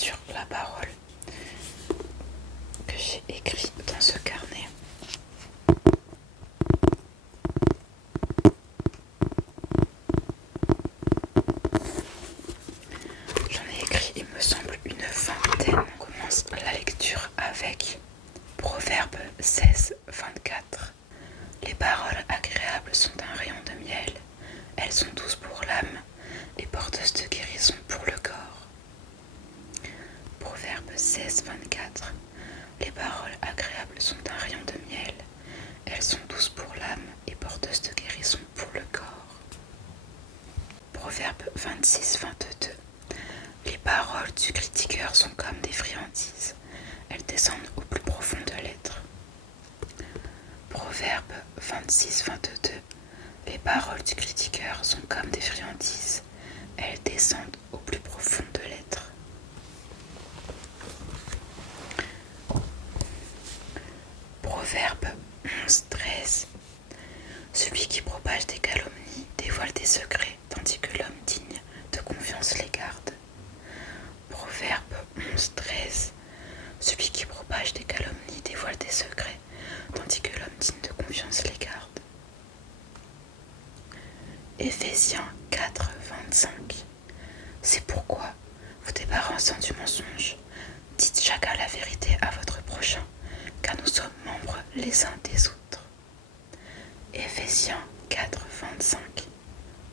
sur la parole que j'ai écrite dans ce carnet. J'en ai écrit, il me semble, une vingtaine. On commence la lecture avec Proverbe 16, 24. Les paroles agréables sont un rayon de miel. Elles sont douces pour l'âme et porteuses de guérison pour le corps. Proverbe 16, 24. Les paroles agréables sont un rayon de miel. Elles sont douces pour l'âme et porteuses de guérison pour le corps. Proverbe 26, 22. Les paroles du critiqueur sont comme des friandises. Elles descendent au plus profond de l'être. Proverbe 26, 22. Les paroles du critiqueur sont comme des friandises. Elles descendent au plus profond de l'être. Proverbe 11, 13. Celui qui propage des calomnies dévoile des secrets, tandis que l'homme digne de confiance les garde. Proverbe 11, 13. Celui qui propage des calomnies dévoile des secrets, tandis que l'homme digne de confiance les garde. Éphésiens 4, 25. C'est pourquoi, vous débarrassant du mensonge, dites chacun la vérité à votre prochain, car nous sommes membres les uns des autres. Éphésiens 4, 25.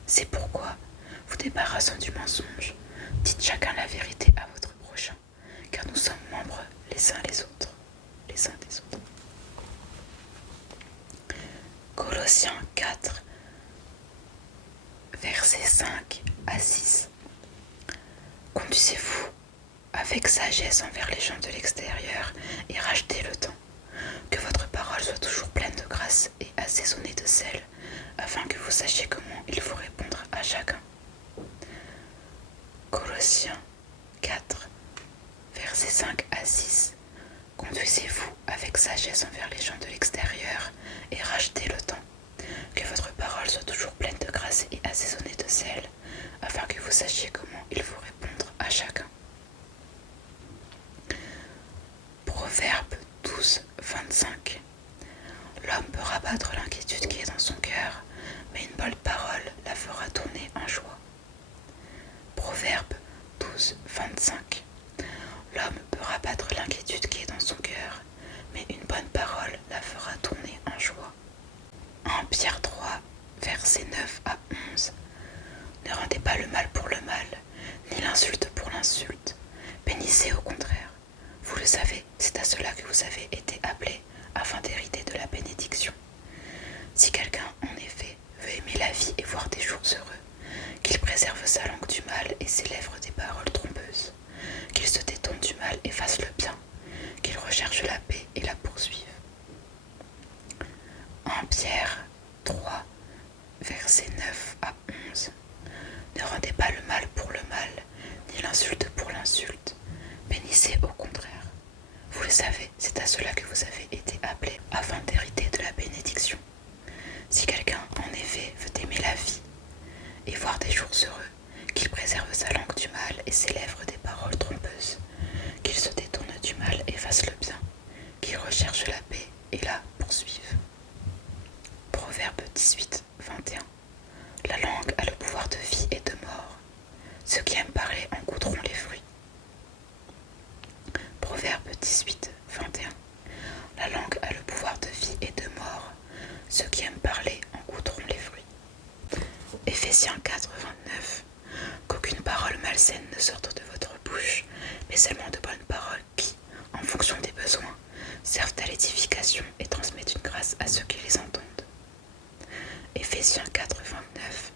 C'est pourquoi, vous débarrassant du mensonge, dites chacun la vérité à votre prochain, car nous sommes membres les uns les autres. Les uns des autres. Colossiens 4, versets 5 à 6. Conduisez-vous avec sagesse envers les gens de l'extérieur et rachetez le temps. Que votre parole soit toujours pleine de grâce et assaisonnée de sel, afin que vous sachiez comment il faut répondre à chacun. Colossiens 4, versets 5 à 6. Conduisez-vous avec sagesse envers les gens de l'extérieur et rachetez le temps. Que votre parole soit toujours pleine de grâce et assaisonnée de sel, afin que vous sachiez comment il faut répondre à chacun. Proverbe 12, 25. L'homme peut rabattre l'inquiétude qui est dans son cœur, mais une bonne parole la fera tourner en joie. Proverbe 12, 25. L'homme peut rabattre l'inquiétude qui est dans son cœur, mais une bonne parole la fera tourner en joie. 1 Pierre 3, versets 9 à 11. Ne rendez pas le mal pour le mal, ni l'insulte pour l'insulte. Bénissez au contraire. Vous le savez, c'est à cela que vous avez été appelés, afin d'hériter de la bénédiction. Si quelqu'un, en effet, veut aimer la vie et voir des jours heureux, qu'il préserve sa langue du mal et ses lèvres des paroles trompeuses, qu'il se détourne du mal et fasse le bien, qu'il recherche la paix et la poursuive. 1 Pierre 3, versets 9 à 11. Ne rendez pas le mal pour le mal, ni l'insulte pour l'insulte. Bénissez au contraire. Vous le savez, c'est à cela que vous avez été appelés, afin d'hériter de la bénédiction. Si quelqu'un, en effet, veut aimer la vie et voir des jours heureux, qu'il préserve sa langue du mal et ses lèvres des paroles trompeuses, qu'il se détourne du mal et fasse le bien, qu'il recherche la paix et la poursuive. Proverbe 18, 21. La langue a le pouvoir de vie et de mort. Ceux qui aiment parler en goûteront les fruits. Proverbe 18, 21. La langue a le pouvoir de vie et de mort. Ceux qui aiment parler en goûteront les fruits. Éphésiens 4, 29. Qu'aucune parole malsaine ne sorte de votre bouche, mais seulement de bonnes paroles qui, en fonction des besoins, servent à l'édification et transmettent une grâce à ceux qui les entendent. Éphésiens 4, 29.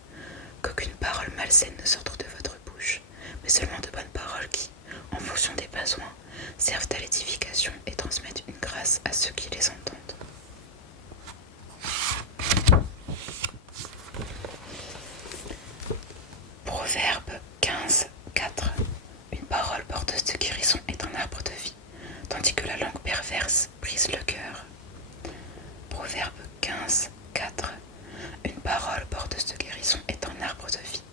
Qu'aucune parole malsaine ne sorte de votre bouche, mais seulement de bonnes paroles qui, en fonction des besoins, servent à l'édification et transmettent une grâce à ceux qui les entendent. Proverbe 15, 4. Une parole porteuse de guérison est un arbre de vie, tandis que la langue perverse brise le cœur. Proverbe 15, 4. Une parole porteuse de guérison est un arbre de vie,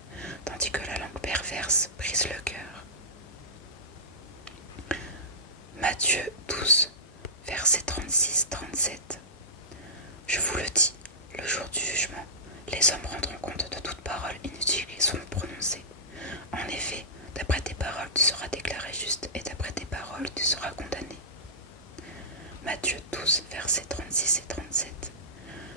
tandis que la langue perverse brise le cœur. Matthieu 12, versets 36-37. Je vous le dis, le jour du jugement, les hommes rendront compte de toute parole inutile qu'ils auront prononcée. En effet, d'après tes paroles, tu seras déclaré juste, et d'après tes paroles, tu seras condamné. Matthieu 12, versets 36 et 37.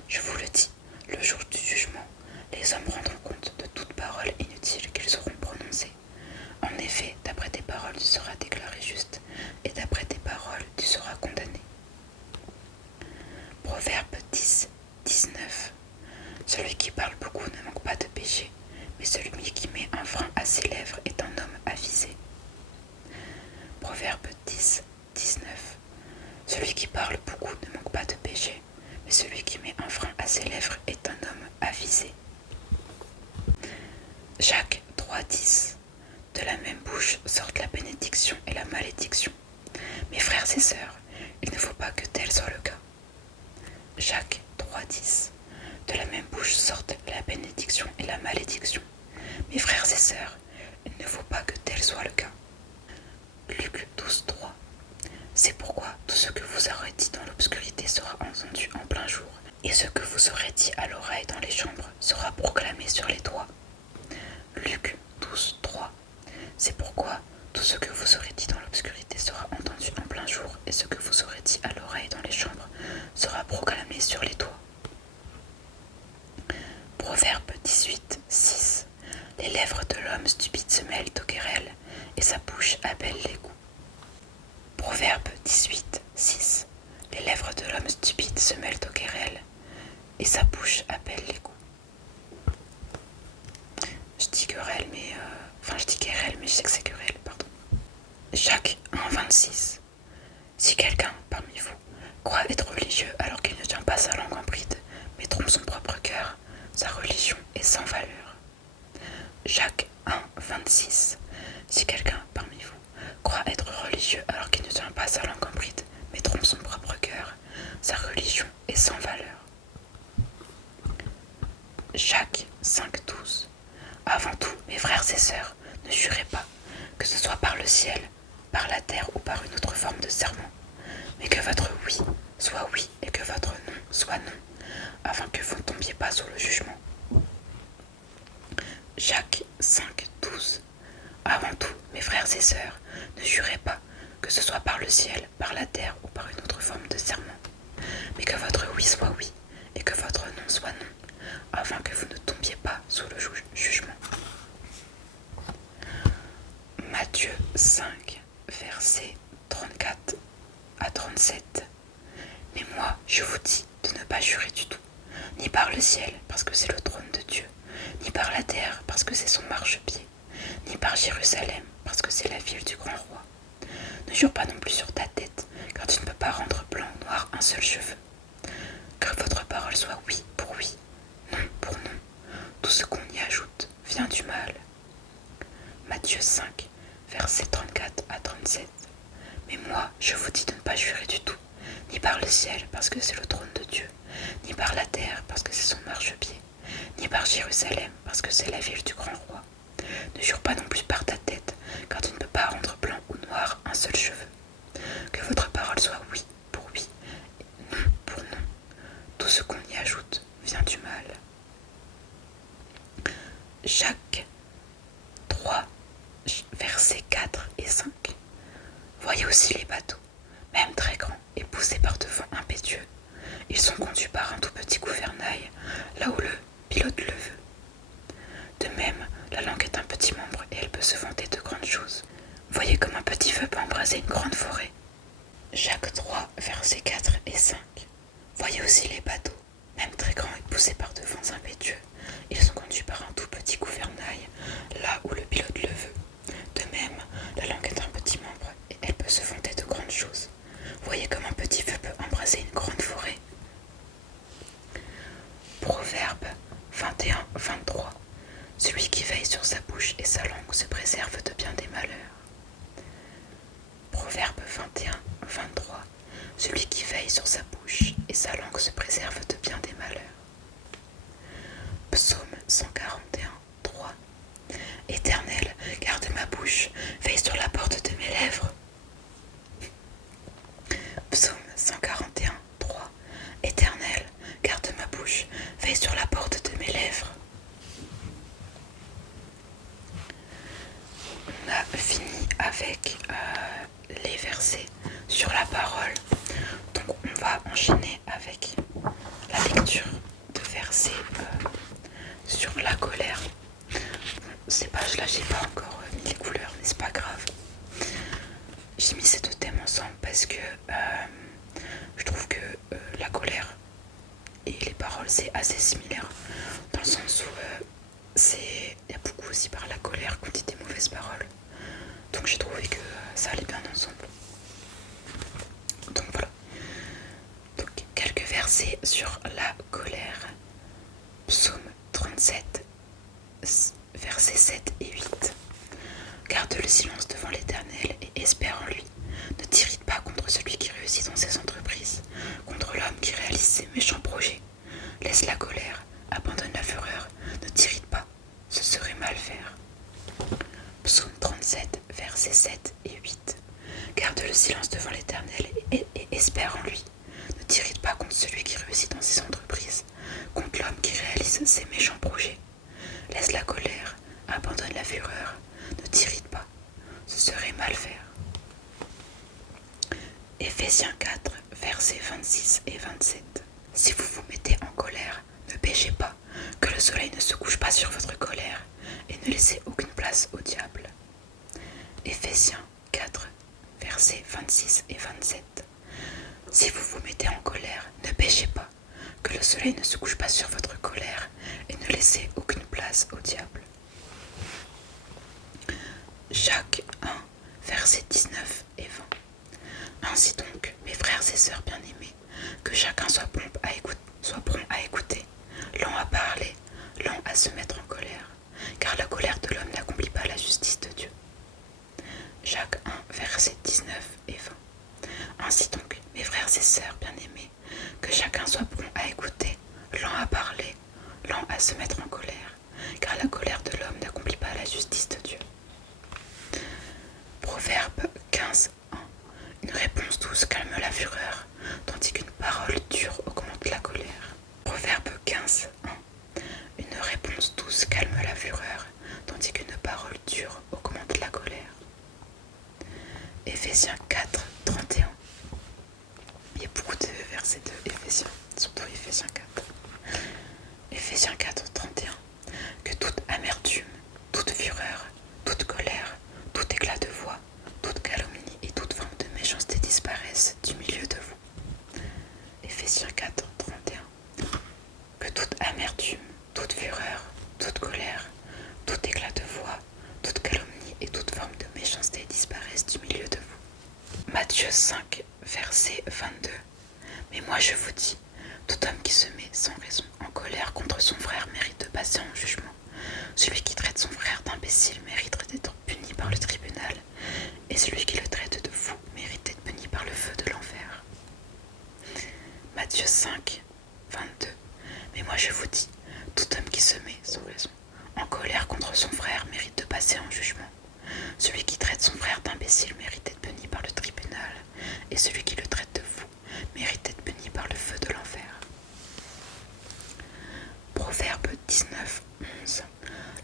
Je vous le dis, le jour du jugement, les hommes rendront compte de toute parole inutile qu'ils auront prononcée. En effet, d'après tes paroles, tu seras déclaré juste, et d'après tes paroles, tu seras condamné. Proverbe 10, 19. Celui qui parle beaucoup ne manque pas de péché, mais celui qui met un frein à ses lèvres est un homme avisé. Proverbe 10, 19. Celui qui parle beaucoup ne manque pas de péché, mais celui qui met un frein à ses lèvres est un homme avisé. Jacques 3, 10. De la même bouche sortent la bénédiction et la malédiction. Mes frères et sœurs, il ne faut pas que tel soit le cas. Jacques 3, 10. De la même bouche sortent la bénédiction et la malédiction. Mes frères et sœurs, il ne faut pas que tel soit le cas. Luc 12, 3. C'est pourquoi tout ce que vous aurez dit dans l'obscurité sera entendu en plein jour, et ce que vous aurez dit à l'oreille dans les chambres sera proclamé sur les toits. Luc 12, 3. C'est pourquoi tout ce que vous aurez dit dans l'obscurité sera entendu en plein jour, et ce que vous aurez dit à l'oreille dans les chambres sera proclamé sur les toits. Proverbe 18, 6. Les lèvres de l'homme stupide se mêlent aux querelles, et sa bouche appelle les coups. Proverbe 18, 6. Les lèvres de l'homme stupide se mêlent aux querelles, et sa bouche appelle les coups. Je dis querelle, mais je sais que c'est querelle, pardon. Jacques 1, 26. Si quelqu'un parmi vous croit être religieux alors qu'il ne tient pas sa langue en bride, mais trompe son propre cœur, sa religion est sans valeur. Jacques 1, 26. Si quelqu'un parmi vous croit être religieux alors qu'il ne tient pas sa langue en bride, mais trompe son propre cœur, sa religion est sans valeur. Jacques 5, 12. Avant tout, mes frères et sœurs, ne jurez pas, que ce soit par le ciel, par la terre ou par une autre forme de serment, mais que votre oui soit oui et que votre non soit non, afin que vous ne tombiez pas sous le jugement. Jacques 5, 12. Avant tout, mes frères et sœurs, ne jurez pas, que ce soit par le ciel, par la terre ou par une autre forme de serment, mais que votre oui soit oui et que votre non soit non, afin que vous ne tombiez pas sous le jugement. Matthieu 5, versets 34 à 37. Mais moi, je vous dis de ne pas jurer du tout, ni par le ciel, parce que c'est le trône de Dieu, ni par la terre, parce que c'est son marchepied, ni par Jérusalem, parce que c'est la ville du grand roi. Ne jure pas non plus sur ta tête, car tu ne peux pas rendre blanc ou noir un seul cheveu. Que votre parole soit oui pour oui, non pour non. Tout ce qu'on y ajoute vient du mal. Matthieu 5, versets 34 à 37. Mais moi, je vous dis de ne pas jurer du tout, ni par le ciel, parce que c'est le trône de Dieu, ni par la terre, parce que c'est son marchepied, ni par Jérusalem, parce que c'est la ville du grand roi. Ne jure pas non plus par ta tête, car tu ne peux pas rendre blanc ou noir un seul cheveu. Que votre parole soit oui pour oui, et non pour non. Tout ce qu'on y ajoute vient du mal. Jacques 3, versets 4 et 5. Voyez aussi les bateaux, même très grands et poussés par de vents impétueux. Ils sont conduits par un tout petit gouvernail, là où le pilote le veut. De même, la langue est un petit membre et elle peut se vanter de grandes choses. Voyez comme un petit feu peut embraser une grande forêt. Jacques 3, versets 4 et 5. Voyez aussi les bateaux, même très grands et poussés par de vents impétueux. Ils sont conduits par un tout petit gouvernail, là où le pilote le veut. De même, la langue est un petit membre et elle peut se vanter de grandes choses. Voyez comme un petit feu peut embraser une grande forêt. Proverbe 21, 23. Celui qui veille sur sa bouche et sa langue se préserve de bien des malheurs. Proverbe 21, 23. Celui qui veille sur sa bouche et sa langue se préserve de bien des malheurs. Psaume 141, 3. Éternel, garde ma bouche, veille sur la porte de mes lèvres. versets sur la parole. Donc on va enchaîner avec la lecture de versets sur la colère. Ces pages-là, j'ai pas encore mis les couleurs, mais c'est pas grave. J'ai mis ces deux thèmes ensemble parce que je trouve que la colère et les paroles, c'est assez similaire. Dans le sens où il y a beaucoup aussi par la colère qu'on dit des mauvaises paroles. Donc j'ai trouvé que ça allait bien ensemble. Donc voilà. Donc quelques versets sur la colère. Psaume 37, versets 7 et 8. Garde le silence devant l'Éternel et espère en lui. Ne t'irrite pas contre celui qui réussit dans ses entreprises, contre l'homme qui réalise ses méchants projets. Laisse la colère, abandonne la fureur, ne t'irrite pas, ce serait mal faire. Psaume 37, versets 7 et 8. Garde le silence devant l'Éternel et espère en lui. Ne t'irrite pas contre celui qui réussit dans ses entreprises, contre l'homme qui réalise ses méchants projets. Laisse la colère, abandonne la fureur, ne t'irrite pas, ce serait mal faire. Éphésiens 4, versets 26 et 27. Si vous vous mettez en colère, ne péchez pas, que le soleil ne se couche pas sur votre colère, et ne laissez aucune place au diable. Éphésiens 4, versets 26 et 27. Si vous vous mettez en colère, ne péchez pas, que le soleil ne se couche pas sur votre colère, et ne laissez aucune place au diable. Jacques 1, versets 19 et 20. Ainsi donc, mes frères et sœurs bien-aimés, que chacun soit prompt à écouter, lent à parler, lent à se mettre en colère, car la colère de l'homme n'accomplit pas la justice de Dieu. Jacques 1, versets 19 et 20. Ainsi donc, mes frères et sœurs bien-aimés, que chacun soit prompt à écouter, lent à parler, lent à se mettre en colère, car la colère de l'homme n'accomplit pas la justice de Dieu. Proverbe 15, 1. Une réponse douce calme la fureur, tandis qu'une parole dure augmente la colère. Proverbe 15, 1. Une réponse douce calme la fureur, tandis qu'une parole dure augmente la colère. Éphésiens 4, 31. Il y a beaucoup de versets de Éphésiens, surtout Éphésiens 4. Éphésiens 4, 31. Que toute amertume, toute fureur, toute colère, tout éclat de voix, toute calomnie et toute forme de méchanceté disparaissent du milieu de vous. Éphésiens 4, 31. Que toute amertume, toute fureur, toute colère, tout éclat de voix, toute calomnie et toute forme de méchanceté disparaissent du milieu de vous. Matthieu 5, verset 22. Mais moi je vous dis, tout homme qui se met sans raison en colère contre son frère mérite de passer en jugement. Celui qui traite son frère d'imbécile mérite d'être puni par le tribunal, et celui qui le traite de fou mérite d'être puni par le feu de l'enfer. Matthieu 5, 22. Mais moi je vous dis, tout homme qui se met, sans raison, en colère contre son frère mérite de passer en jugement. Celui qui traite son frère d'imbécile mérite d'être puni par le tribunal, et celui qui le traite de fou mérite d'être puni par le feu de l'enfer. Proverbe 19, 11.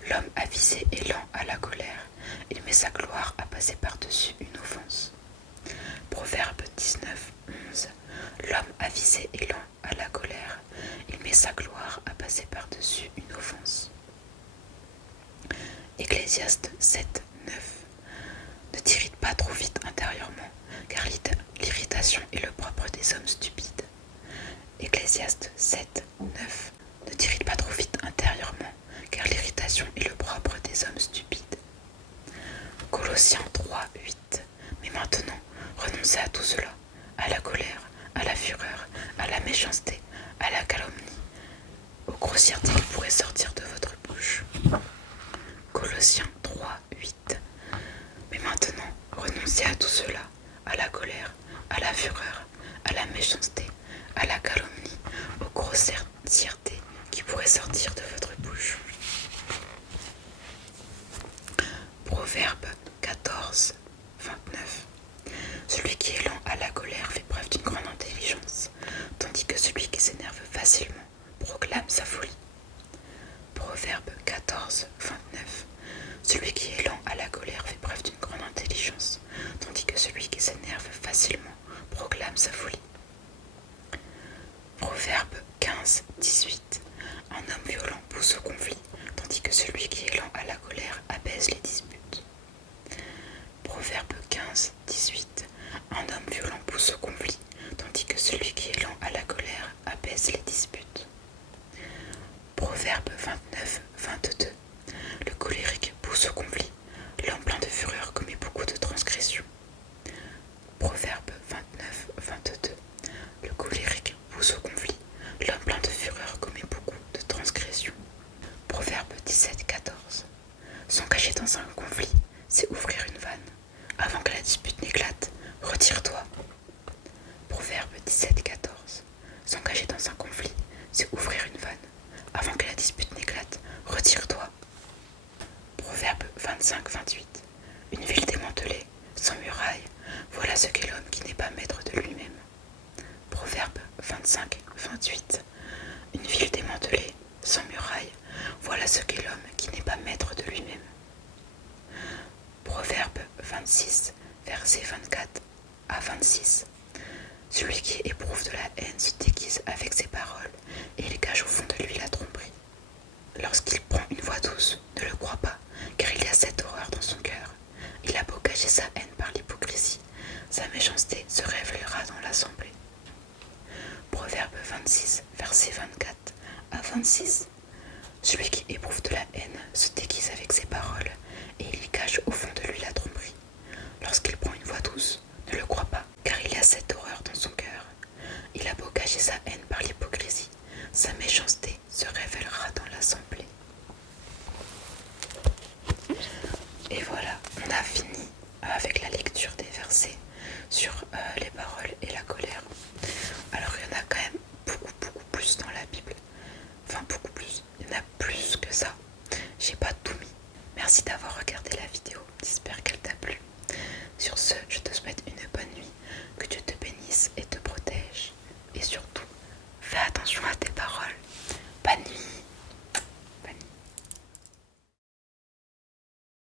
L'homme avisé est lent à la colère, il met sa gloire à passer par-dessus une offense. Proverbe 19, 11. L'homme avisé est lent à la colère, il met sa gloire à passer par-dessus une offense. Ecclésiaste 7, 9. Ne t'irrite pas trop vite intérieurement, car l'irritation est le propre des hommes stupides. Ecclésiaste 7, 9. Ne t'irrite pas trop vite intérieurement, car l'irritation est le propre des hommes stupides. Colossiens 3, 8. Mais maintenant, renoncez à tout cela, à la colère, à la fureur, à la méchanceté, à la calomnie, aux grossièretés qui pourraient sortir de votre bouche. Colossiens 3, 8. Mais maintenant, renoncez à tout cela, à la colère, à la fureur, à la méchanceté, à la calomnie, aux grossièretés qui pourraient sortir de votre bouche. Proverbe 14, 29. Celui qui est lent à la colère fait preuve d'une grande intelligence, tandis que celui qui s'énerve facilement proclame sa folie. Proverbe 14, 29. Celui qui est lent à la colère fait preuve d'une grande intelligence, tandis que celui qui s'énerve 15, 18. Un homme violent pousse au conflit, tandis que celui qui est lent à la colère apaise les disputes. Proverbe 29, 22. Le colérique pousse au conflit, l'homme plein de fureur commet beaucoup de transgressions. Proverbe 29, 22. Le colérique pousse au conflit, l'homme plein de fureur commet beaucoup de transgressions. Proverbe 17, 14. S'engager dans un conflit, c'est ouvrir une vanne. Avant que la dispute n'éclate, retire-toi. Proverbe 17, 14. S'engager dans un conflit, c'est ouvrir une vanne. Avant que la dispute n'éclate, retire-toi. Proverbe 25, 28. Une ville démantelée, sans murailles, voilà ce qu'est l'homme qui n'est pas maître de lui-même. Proverbe 25, 28. Une ville démantelée, sans murailles, voilà ce qu'est l'homme qui n'est pas maître de lui-même. Proverbe 26, versets 24 à 26. Celui qui éprouve de la haine se déguise avec ses paroles et il cache au fond de lui la tromperie. Lorsqu'il prend une voix douce, ne le crois pas, car il y a cette horreur dans son cœur. Il a beau cacher sa haine par l'hypocrisie, sa méchanceté se révélera dans l'assemblée. Proverbe 26, versets 24 à 26. Celui qui éprouve de la haine se déguise avec ses paroles et il cache au fond de lui la tromperie. Lorsqu'il prend une voix douce, ne le crois pas, car il y a cette horreur dans son cœur. Il a beau cacher sa haine par l'hypocrisie, sa méchanceté se révélera dans l'assemblée. Et voilà, on a fini avec la lecture des versets sur